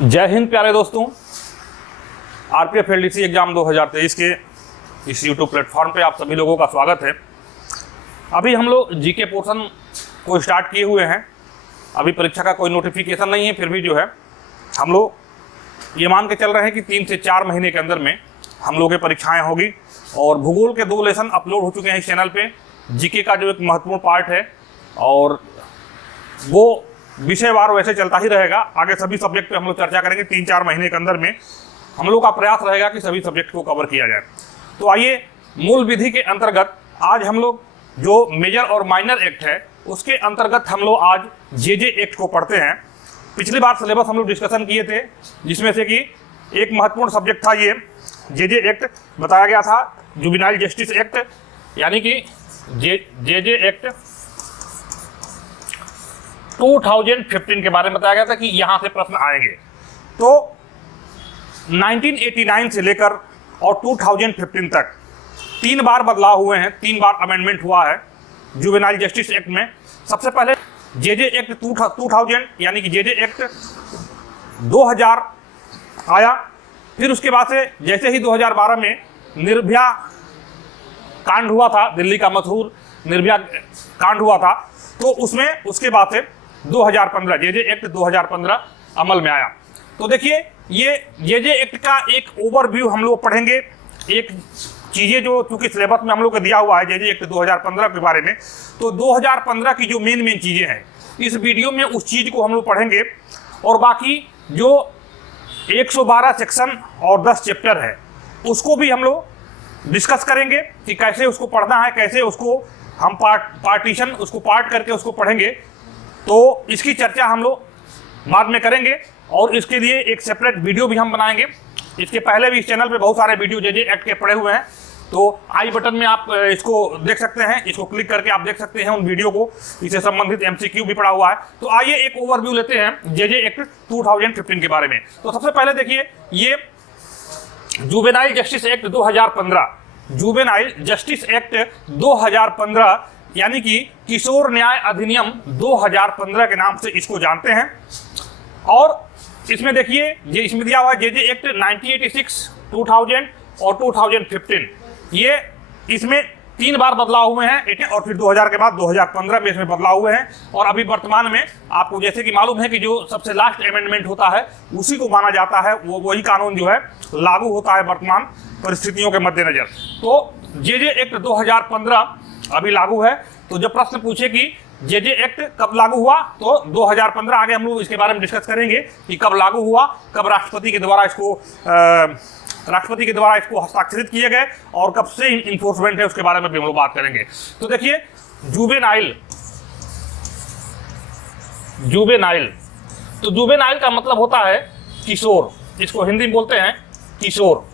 जय हिंद प्यारे दोस्तों। आरपीएफ एलडीसी एग्जाम 2023 के इस यूट्यूब प्लेटफॉर्म पे आप सभी लोगों का स्वागत है। अभी हम लोग जीके पोर्शन को स्टार्ट किए हुए हैं। अभी परीक्षा का कोई नोटिफिकेशन नहीं है, फिर भी जो है हम लोग ये मान के चल रहे हैं कि 3 से 4 महीने के अंदर में हम लोगों की परीक्षाएँ होगी। और भूगोल के 2 लेसन अपलोड हो चुके हैं इस चैनल पर। जीके का जो एक महत्वपूर्ण पार्ट है और वो विषयवार वैसे चलता ही रहेगा। आगे सभी सब्जेक्ट पे हम लोग चर्चा करेंगे। 3-4 महीने के अंदर में हम लोग का प्रयास रहेगा कि सभी सब्जेक्ट को कवर किया जाए। तो आइए, मूल विधि के अंतर्गत आज हम लोग जो मेजर और माइनर एक्ट है उसके अंतर्गत हम लोग आज जेजे एक्ट को पढ़ते हैं। पिछली बार सिलेबस हम लोग डिस्कशन किए थे, जिसमें से कि एक महत्वपूर्ण सब्जेक्ट था ये जेजे एक्ट बताया गया था, जुवेनाइल जस्टिस एक्ट, यानी कि जेजे एक्ट 2015 के बारे में बताया गया था कि यहाँ से प्रश्न आएंगे। तो 1989 से लेकर और 2015 तक 3 बार बदलाव हुए हैं, 3 बार अमेंडमेंट हुआ है जुवेनाइल जस्टिस एक्ट में। सबसे पहले जेजे एक्ट 2000 यानी कि जेजे एक्ट 2000 आया। फिर उसके बाद से जैसे ही 2012 में निर्भया कांड हुआ था, दिल्ली का मशहूर निर्भया कांड हुआ था, तो उसमें उसके बाद से 2015 जेजे एक्ट 2015 अमल में आया। तो देखिए, ये जेजे एक्ट का एक ओवरव्यू हम लोग पढ़ेंगे। एक चीज़ें जो चूँकि सिलेबस में हम लोग को दिया हुआ है जेजे एक्ट 2015 के बारे में, तो 2015 की जो मेन चीज़ें हैं इस वीडियो में उस चीज़ को हम लोग पढ़ेंगे। और बाकी जो 112 सेक्शन और 10 चैप्टर है उसको भी हम लोग डिस्कस करेंगे कि कैसे उसको पढ़ना है, कैसे उसको हम पार्टीशन उसको पार्ट करके उसको पढ़ेंगे। तो इसकी चर्चा हम लोग बाद में करेंगे और इसके लिए एक सेपरेट वीडियो भी हम बनाएंगे। इसके पहले भी इस चैनल पे बहुत सारे वीडियो जेजे एक्ट के पड़े हुए हैं, तो आई बटन में आप इसको देख सकते हैं, इसको क्लिक करके आप देख सकते हैं उन वीडियो को। इससे संबंधित MCQ भी पड़ा हुआ है। तो आइए एक ओवरव्यू लेते हैं जेजे एक्ट 2015 के बारे में। तो सबसे पहले देखिए, ये juvenile justice act 2015, juvenile justice act 2015 यानी कि किशोर न्याय अधिनियम 2015 के नाम से इसको जानते हैं। और इसमें देखिए, ये इसमें दिया हुआ है जेजे एक्ट 1986, 2000 और 2015। ये इसमें 3 बार बदलाव हुए हैं और फिर 2000 के बाद 2015 में इसमें बदलाव हुए हैं। और अभी वर्तमान में आपको जैसे कि मालूम है कि जो सबसे लास्ट अमेंडमेंट होता है उसी को माना जाता है, वो वही कानून जो है लागू होता है वर्तमान परिस्थितियों के मद्देनजर। तो जेजे एक्ट 2015 अभी लागू है। तो जब प्रश्न पूछे कि जेजे एक्ट कब लागू हुआ, तो 2015 आगे हम लोग इसके बारे में डिस्कस करेंगे कि कब लागू हुआ, कब राष्ट्रपति के द्वारा इसको हस्ताक्षरित किए गए और कब से इन्फोर्समेंट है उसके बारे में भी हम लोग बात करेंगे। तो देखिए, जुवेनाइल, तो जुवेनाइल का मतलब होता है किशोर, इसको हिंदी में बोलते हैं किशोर।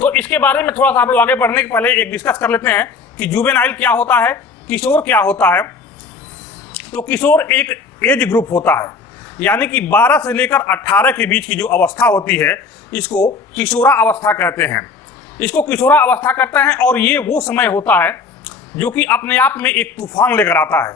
तो इसके बारे में थोड़ा सा हम लोग आगे बढ़ने के पहले एक डिस्कस कर लेते हैं कि जुवेनाइल क्या होता है, किशोर क्या होता है। तो किशोर एक एज ग्रुप होता है, यानी कि 12 से लेकर 18 के बीच की जो अवस्था होती है इसको किशोरा अवस्था कहते हैं। इसको किशोरा अवस्था कहते हैं। और ये वो समय होता है जो कि अपने आप में एक तूफान लेकर आता है।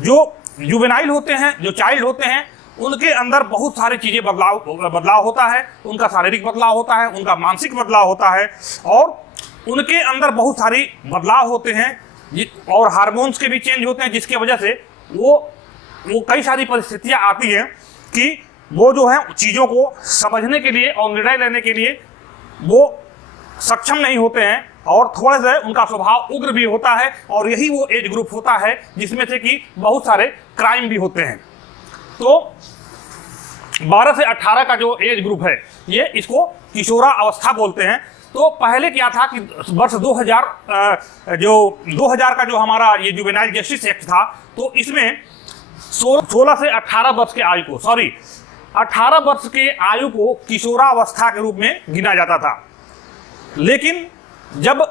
जो जुवेनाइल होते हैं, जो चाइल्ड होते हैं, उनके अंदर बहुत सारी चीज़ें बदलाव होता है। उनका शारीरिक बदलाव होता है, उनका मानसिक बदलाव होता है और उनके अंदर बहुत सारी बदलाव होते हैं और हार्मोन्स के भी चेंज होते हैं, जिसकी वजह से वो कई सारी परिस्थितियां आती हैं कि वो जो है चीज़ों को समझने के लिए और निर्णय लेने के लिए वो सक्षम नहीं होते हैं और थोड़ा सा उनका स्वभाव उग्र भी होता है। और यही वो एज ग्रुप होता है जिसमें से कि बहुत सारे क्राइम भी होते हैं। तो 12 से 18 का जो एज ग्रुप है ये इसको किशोरा अवस्था बोलते हैं। तो पहले क्या था कि वर्ष 2000 का जो हमारा ये जुवेनाइल जस्टिस एक्ट था, तो इसमें 16 से 18 वर्ष के आयु को 18 वर्ष के आयु को किशोरा अवस्था के रूप में गिना जाता था। लेकिन जब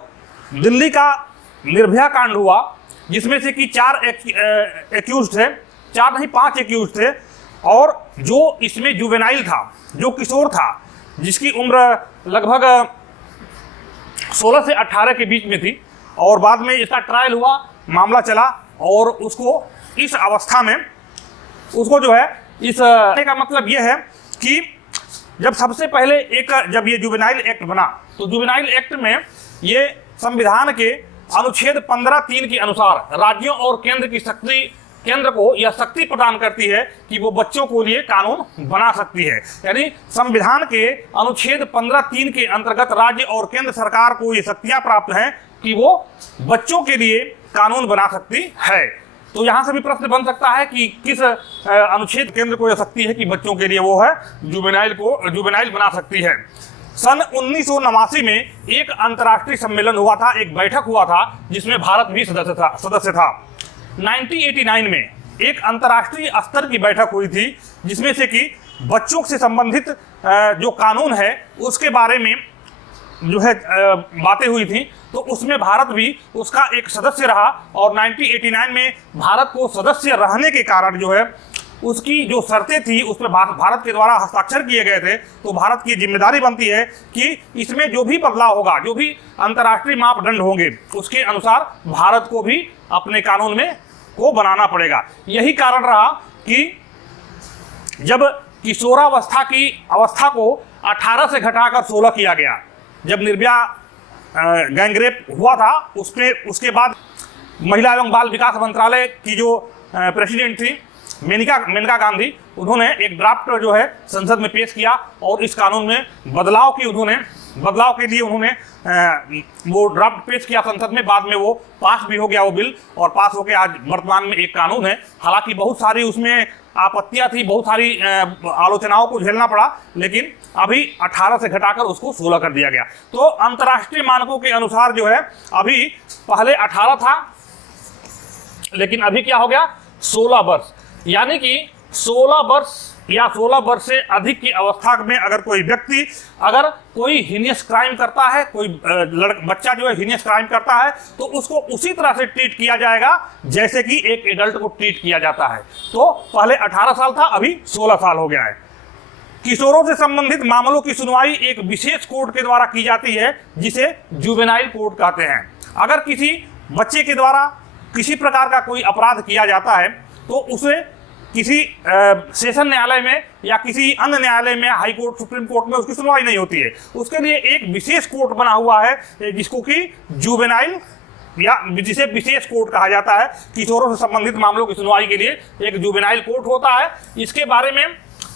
दिल्ली का निर्भया कांड हुआ, जिसमें से कि 4 एक्यूज थे, 4 नहीं 5 एक्यूज थे, और जो इसमें जुवेनाइल था, जो किशोर था, जिसकी उम्र लगभग 16 से 18 के बीच में थी, और बाद में इसका ट्रायल हुआ, मामला चला और उसको इस अवस्था में उसको जो है इस का मतलब यह है कि जब सबसे पहले जब ये जुवेनाइल एक्ट बना तो जुवेनाइल एक्ट में ये संविधान के अनुच्छेद 15(3) के अनुसार राज्यों और केंद्र को यह शक्ति प्रदान करती है कि वो बच्चों के लिए कानून बना सकती है। यानी संविधान के अनुच्छेद 15(3) के अंतर्गत राज्य और केंद्र सरकार को ये शक्तियां प्राप्त हैं कि वो बच्चों के लिए कानून बना सकती है। तो यहां से भी प्रश्न बन सकता है कि किस अनुच्छेद केंद्र को यह शक्ति है कि बच्चों के लिए वो है जुवेनाइल बना सकती है। सन 1989 में एक अंतर्राष्ट्रीय सम्मेलन हुआ था, एक बैठक हुआ था जिसमें भारत भी सदस्य था। 1989 में एक अंतर्राष्ट्रीय स्तर की बैठक हुई थी जिसमें से कि बच्चों से संबंधित जो कानून है उसके बारे में जो है बातें हुई थी। तो उसमें भारत भी उसका एक सदस्य रहा और 1989 में भारत को सदस्य रहने के कारण जो है उसकी जो शर्तें थी उस पर भारत के द्वारा हस्ताक्षर किए गए थे। तो भारत की जिम्मेदारी बनती है कि इसमें जो भी बदलाव होगा, जो भी अंतर्राष्ट्रीय मापदंड होंगे, उसके अनुसार भारत को भी अपने कानून में को बनाना पड़ेगा। यही कारण रहा कि जब किशोरावस्था की अवस्था को 18 से घटाकर 16 किया गया, जब निर्भया गैंगरेप हुआ था उसके बाद महिला एवं बाल विकास मंत्रालय की जो प्रेसिडेंट थी मेनका गांधी, उन्होंने एक ड्राफ्ट जो है संसद में पेश किया और इस कानून में बदलाव के लिए उन्होंने वो ड्राफ्ट पेश किया संसद में। बाद में वो पास भी हो गया वो बिल और पास होकर आज वर्तमान में एक कानून है। हालांकि बहुत सारी उसमें आपत्तियां थी, बहुत सारी आलोचनाओं को झेलना पड़ा, लेकिन अभी 18 से घटाकर उसको 16 कर दिया गया। तो अंतर्राष्ट्रीय मानकों के अनुसार जो है अभी पहले 18 था, लेकिन अभी क्या हो गया 16 वर्ष। यानी कि 16 वर्ष या 16 वर्ष से अधिक की अवस्था में अगर कोई व्यक्ति अगर कोई हीनियस क्राइम करता है, कोई बच्चा जो है हीनियस क्राइम करता है, तो उसको उसी तरह से ट्रीट किया जाएगा जैसे कि एक एडल्ट को ट्रीट किया जाता है। तो पहले 18 साल था, अभी 16 साल हो गया है। किशोरों से संबंधित मामलों की सुनवाई एक विशेष कोर्ट के द्वारा की जाती है जिसे जुवेनाइल कोर्ट कहते हैं। अगर किसी बच्चे के द्वारा किसी प्रकार का कोई अपराध किया जाता है तो उसे किसी सेशन न्यायालय में या किसी अन्य न्यायालय में, हाई कोर्ट, सुप्रीम कोर्ट में उसकी सुनवाई नहीं होती है। उसके लिए एक विशेष कोर्ट बना हुआ है जिसको कि जुवेनाइल या जिसे विशेष कोर्ट कहा जाता है। किशोरों से संबंधित मामलों की सुनवाई के लिए एक जुवेनाइल कोर्ट होता है। इसके बारे में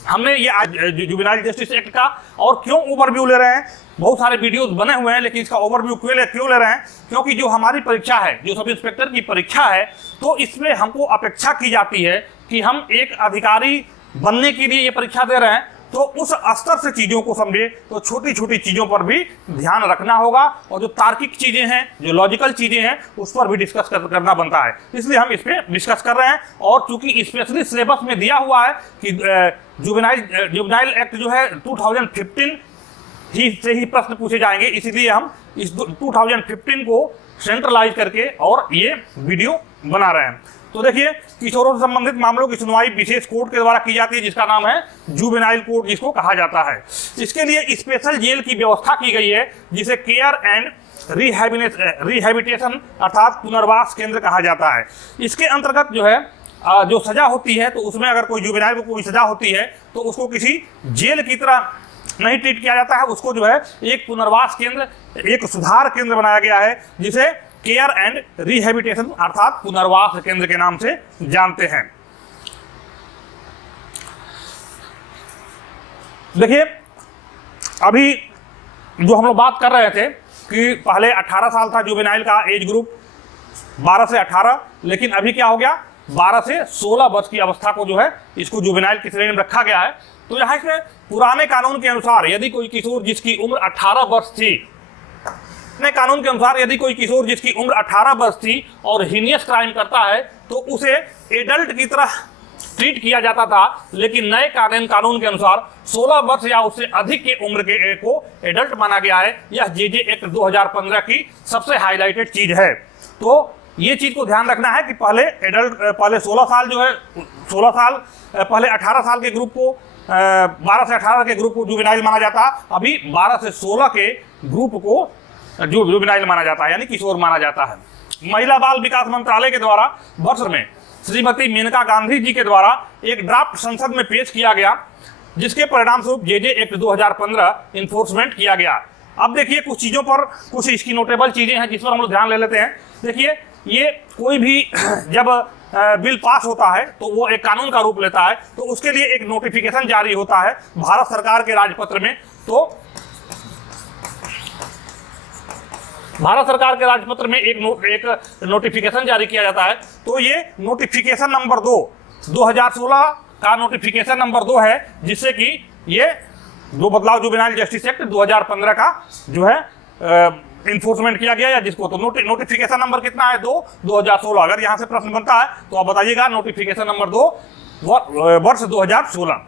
हमने ये आज जुवेनाइल जस्टिस एक्ट का और क्यों ओवरव्यू ले रहे हैं, बहुत सारे वीडियोस बने हुए हैं, लेकिन इसका ओवरव्यू क्यों ले रहे हैं, क्योंकि जो हमारी परीक्षा है, जो सब इंस्पेक्टर की परीक्षा है, तो इसमें हमको अपेक्षा की जाती है कि हम एक अधिकारी बनने के लिए ये परीक्षा दे रहे हैं, तो उस स्तर से चीज़ों को समझे, तो छोटी छोटी चीज़ों पर भी ध्यान रखना होगा और जो तार्किक चीज़ें हैं, जो लॉजिकल चीज़ें हैं, उस पर भी डिस्कस करना बनता है। इसलिए हम इस पर डिस्कस कर रहे हैं। और चूंकि स्पेशली सिलेबस में दिया हुआ है कि जुवेनाइल एक्ट जो है 2015 से ही प्रश्न पूछे जाएंगे, इसीलिए हम इस 2015 को सेंट्रलाइज करके और ये वीडियो बना रहे हैं। तो देखिए, किशोरों से संबंधित मामलों की सुनवाई विशेष कोर्ट के द्वारा की जाती है जिसका नाम है जुवेनाइल कोर्ट, जिसको कहा जाता है। इसके लिए स्पेशल जेल की व्यवस्था की गई है जिसे केयर एंड रिहैबिलिटेशन अर्थात पुनर्वास केंद्र कहा जाता है। इसके अंतर्गत जो है जो सजा होती है, तो उसमें अगर कोई जुवेनाइल को कोई सजा होती है तो उसको किसी जेल की तरह नहीं ट्रीट किया जाता है, उसको जो है एक पुनर्वास केंद्र, एक सुधार केंद्र बनाया गया है जिसे केयर एंड रिहैबिलिटेशन अर्थात पुनर्वास केंद्र के नाम से जानते हैं। देखिए, अभी जो हम लोग बात कर रहे थे कि पहले 18 साल था जुवेनाइल का एज ग्रुप, 12 से 18, लेकिन अभी क्या हो गया 12 से 16 वर्ष की अवस्था को जो है इसको जुवेनाइल की श्रेणी में रखा गया है। तो यहाँ इसमें पुराने कानून के अनुसार यदि कोई किशोर जिसकी उम्र 18 वर्ष थी, नए कानून के अनुसार यदि कोई किशोर जिसकी उम्र 18 वर्ष थी और हीनियस क्राइम करता है तो उसे एडल्ट की तरह ट्रीट किया जाता था, लेकिन नए कानून के अनुसार 16 वर्ष या उससे अधिक की उम्र के को एडल्ट माना गया है। यह जेजे एक्ट 2015 की सबसे हाईलाइटेड चीज है। तो ये चीज को ध्यान रखना है कि पहले 16 साल जो है 16 साल पहले 18 साल के ग्रुप को 12 से 18 के ग्रुप को जुवेनाइल माना जाता है, अभी 12 से 16 के ग्रुप को जुवेनाइल माना जाता है, यानी किशोर माना जाता है। महिला बाल विकास मंत्रालय के द्वारा वर्ष में श्रीमती मेनका गांधी जी के द्वारा एक ड्राफ्ट संसद में पेश किया गया जिसके परिणाम स्वरूप जेजे एक्ट 2015 इन्फोर्समेंट किया गया। अब देखिए कुछ चीजों पर, कुछ इसकी नोटेबल चीजें हैं जिस पर हम लोग ध्यान ले लेते हैं। देखिए ये कोई भी जब बिल पास होता है तो वो एक कानून का रूप लेता है, तो उसके लिए एक नोटिफिकेशन जारी होता है भारत सरकार के राजपत्र में। तो भारत सरकार के राजपत्र में एक नोटिफिकेशन जारी किया जाता है। तो ये नोटिफिकेशन नंबर 2 2016 का नोटिफिकेशन नंबर 2 है, जिससे कि ये जो बदलाव जुवेनाइल जस्टिस एक्ट 2015 का जो है इन्फोर्समेंट किया गया, या जिसको तो नोटिफिकेशन नंबर कितना है 2 2016। अगर यहाँ से प्रश्न बनता है तो आप बताइएगा नोटिफिकेशन नंबर 2 वर्ष 2016।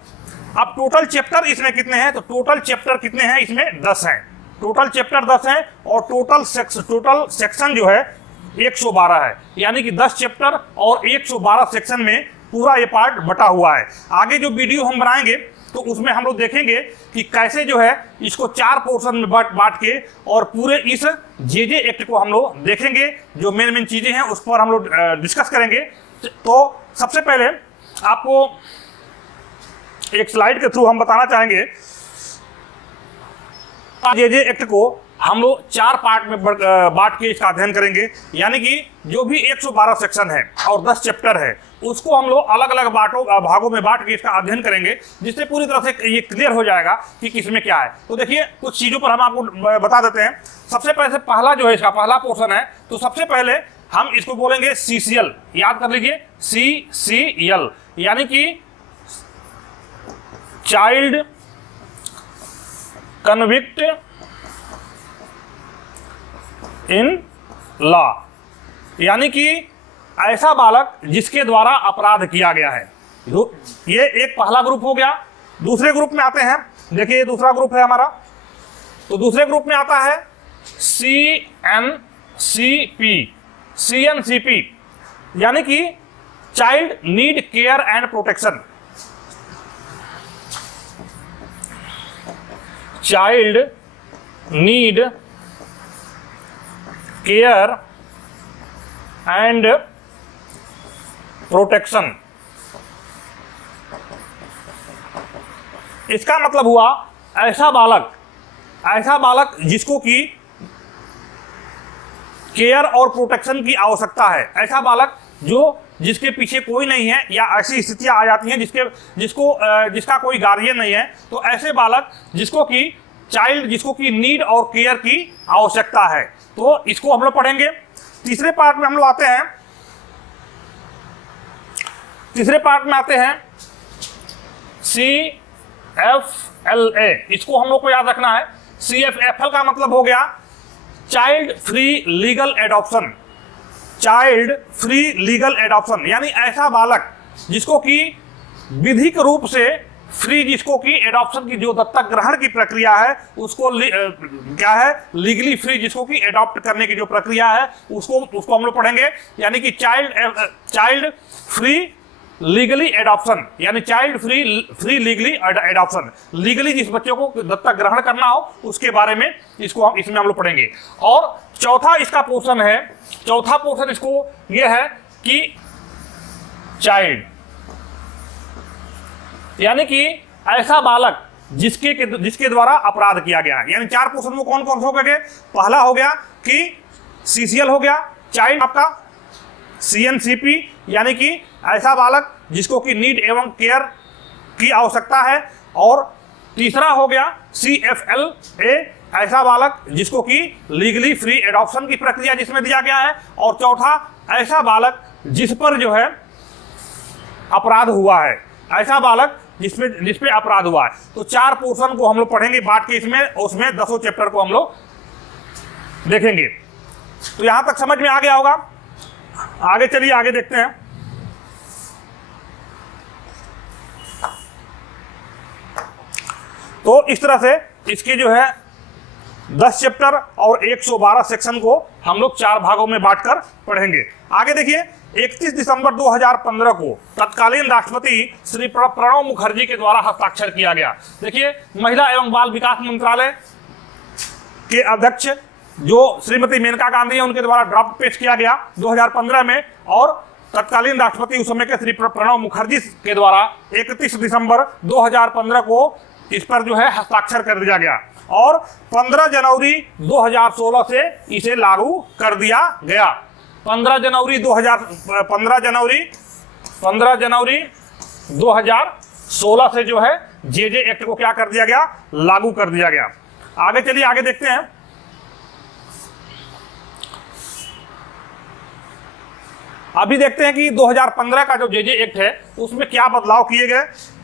अब टोटल चैप्टर इसमें कितने हैं, तो टोटल चैप्टर कितने हैं इसमें 10 हैं। टोटल चैप्टर 10 हैं और टोटल सेक्शन जो है 112 है, यानी कि 10 चैप्टर और 112 सेक्शन में पूरा ये पार्ट बटा हुआ है। आगे जो वीडियो हम बनाएंगे तो उसमें हम लोग देखेंगे कि कैसे जो है इसको 4 पोर्शन में बांट के और पूरे इस जेजे एक्ट को हम लोग देखेंगे। जो मेन चीजें हैं उस पर हम लोग डिस्कस करेंगे। तो सबसे पहले आपको एक स्लाइड के थ्रू हम बताना चाहेंगे, जेजे एक्ट को हम लोग 4 पार्ट में बांट के इसका अध्ययन करेंगे, यानी कि जो भी 112 सेक्शन है और 10 चैप्टर है उसको हम लोग अलग अलग भागों में बांट के इसका अध्ययन करेंगे, जिससे पूरी तरह से ये क्लियर हो जाएगा कि किसमें क्या है। तो देखिए कुछ चीजों पर हम आपको बता देते हैं। सबसे पहले पहला जो है इसका पहला पोर्शन है, तो सबसे पहले हम इसको बोलेंगे CCL, याद कर लीजिए CCL, यानी कि चाइल्ड कन्विक्ट इन लॉ, यानी कि ऐसा बालक जिसके द्वारा अपराध किया गया है। ये एक पहला ग्रुप हो गया। दूसरे ग्रुप में आते हैं, देखिए ये दूसरा ग्रुप है हमारा। तो दूसरे ग्रुप में आता है CNCP, यानी कि child need care and protection, child need care and protection. इसका मतलब हुआ ऐसा बालक जिसको कि केयर और प्रोटेक्शन की आवश्यकता है, ऐसा बालक जिसके पीछे कोई नहीं है या ऐसी स्थितियां आ जाती हैं जिसका कोई गार्जियन नहीं है, तो ऐसे बालक जिसको कि नीड और केयर की आवश्यकता है। तो इसको हम लोग पढ़ेंगे। तीसरे पार्ट में हम लोग आते हैं, CFLA, इसको हम लोग को याद रखना है। CFL का मतलब हो गया child free legal adoption, child free legal adoption, यानी ऐसा बालक जिसको कि विधिक रूप से फ्री, जिसको कि एडॉप्शन की जो दत्तक ग्रहण की प्रक्रिया है उसको क्या है लीगली फ्री, जिसको कि एडॉप्ट करने की जो प्रक्रिया है उसको हम लोग पढ़ेंगे, यानी कि चाइल्ड फ्री लीगली एडॉप्शन, यानी child free legally adoption, legally जिस बच्चे को दत्तक ग्रहण करना हो उसके बारे में इसमें हम लोग पढ़ेंगे। और चौथा इसका पोर्शन है, चौथा पोर्शन इसको ये है कि चाइल्ड, यानी कि ऐसा बालक जिसके द्वारा अपराध किया गया है। यानी 4 पोर्शन में कौन कौन से हो गए? पहला हो गया कि CCL हो गया, चाइल्ड आपका CNCP, यानी कि ऐसा बालक जिसको कि नीड एवं केयर की आवश्यकता है, और तीसरा हो गया CFLA, ऐसा बालक जिसको कि लीगली फ्री एडॉप्शन की प्रक्रिया जिसमें दिया गया है, और चौथा ऐसा बालक जिस पर जो है अपराध हुआ है, ऐसा बालक जिसपे अपराध हुआ है। तो 4 पोर्शन को हम लोग पढ़ेंगे बांट के इसमें, उसमें 10 चैप्टर को हम लोग देखेंगे। तो यहां तक समझ में आ गया होगा। आगे चलिए, आगे देखते हैं। तो इस तरह से इसके जो है 10 चैप्टर और 112 सेक्शन को हम लोग 4 भागों में बांटकर पढ़ेंगे। आगे देखिए, 31 दिसंबर 2015 को तत्कालीन राष्ट्रपति श्री प्रणब मुखर्जी के द्वारा हस्ताक्षर किया गया। देखिए, महिला एवं बाल विकास मंत्रालय के अध्यक्ष जो श्रीमती मेनका गांधी है, उनके द्वारा ड्राफ्ट पेश किया गया 2015 में, और तत्कालीन राष्ट्रपति उस समय के श्री प्रणब मुखर्जी के द्वारा 31 दिसंबर 2015 को इस पर जो है हस्ताक्षर कर दिया गया और 15 जनवरी 2016 से इसे लागू कर दिया गया। 15 जनवरी 2016 से जो है जेजे एक्ट को क्या कर दिया गया, लागू कर दिया गया। आगे चलिए, आगे देखते हैं। अभी देखते हैं कि 2015 का जो जेजे एक्ट है उसमें क्या बदलाव किए गए,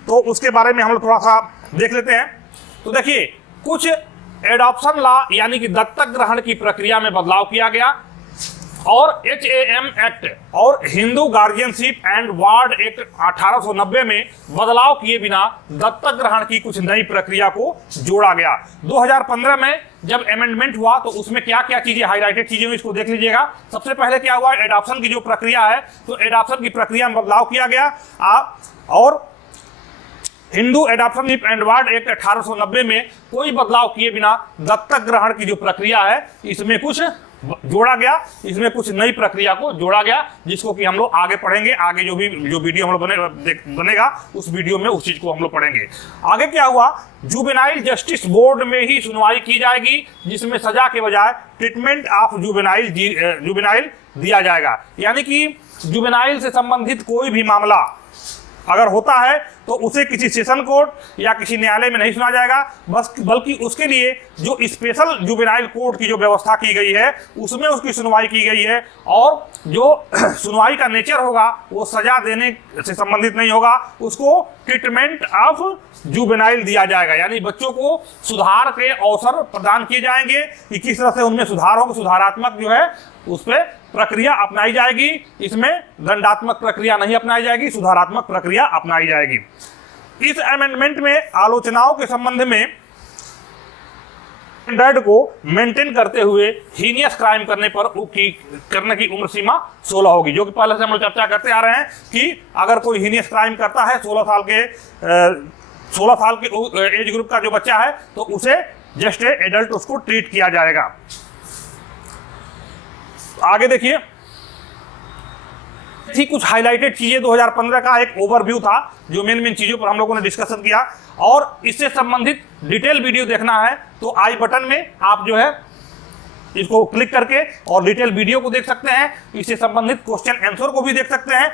तो उसके बारे में हम लोग थोड़ा सा देख लेते हैं। तो देखिए, कुछ एडॉप्शन लॉ यानी कि दत्तक ग्रहण की प्रक्रिया में बदलाव किया गया और HAM एक्ट और Hindu guardianship and ward act 1890 में बदलाव किए बिना दत्तक ग्रहण की कुछ नई प्रक्रिया को जोड़ा गया। 2015 में जब अमेंडमेंट हुआ तो उसमें क्या क्या चीजें, हाईलाइटेड चीजें इसको देख लीजिएगा। सबसे पहले क्या हुआ, एडॉप्शन की जो प्रक्रिया है, तो एडॉप्शन की प्रक्रिया में बदलाव किया गया और Hindu adoption and ward act 1890 में कोई बदलाव किए बिना दत्तक ग्रहण की जो प्रक्रिया है इसमें कुछ जोड़ा गया, इसमें कुछ नई प्रक्रिया को जोड़ा गया, जिसको कि हम लोग आगे पढ़ेंगे। आगे जो वीडियो हम लोग बनेगा उस वीडियो में उस चीज को हम लोग पढ़ेंगे। आगे क्या हुआ, जुवेनाइल जस्टिस बोर्ड में ही सुनवाई की जाएगी, जिसमें सजा के बजाय ट्रीटमेंट ऑफ जुवेनाइल दिया जाएगा। यानी कि जुवेनाइल से संबंधित कोई भी मामला अगर होता है तो उसे किसी सेशन कोर्ट या किसी न्यायालय में नहीं सुना जाएगा, बल्कि उसके लिए जो स्पेशल जुवेनाइल कोर्ट की जो व्यवस्था की गई है उसमें उसकी सुनवाई की गई है और जो सुनवाई का नेचर होगा वो सजा देने से संबंधित नहीं होगा, उसको ट्रीटमेंट ऑफ जुवेनाइल दिया जाएगा। यानी बच्चों को सुधार के अवसर प्रदान किए जाएंगे कि किस तरह से उनमें सुधार होगा, सुधारात्मक जो है उस पर प्रक्रिया अपनाई जाएगी। इसमें दंडात्मक प्रक्रिया नहीं अपनाई जाएगी, सुधारात्मक प्रक्रिया अपनाई जाएगी। इस अमेंडमेंट में आलोचनाओं के संबंध में स्टैंडर्ड को मेंटेन करते हुए हीनियस क्राइम करने की उम्र सीमा 16 होगी, जो कि पहले से हम लोग चर्चा करते आ रहे हैं कि अगर कोई हीनियस क्राइम करता है 16 साल के एज ग्रुप का जो बच्चा है तो उसे जस्ट एडल्ट उसको ट्रीट किया जाएगा। आगे देखिए, थी कुछ हाइलाइटेड चीजें। 2015 का एक ओवरव्यू था जो मेन चीजों पर हम लोगों ने डिस्कशन किया, और इससे संबंधित डिटेल वीडियो देखना है तो आई बटन में आप जो है इसको क्लिक करके और डिटेल वीडियो को देख सकते हैं। इससे संबंधित क्वेश्चन आंसर को भी देख सकते हैं।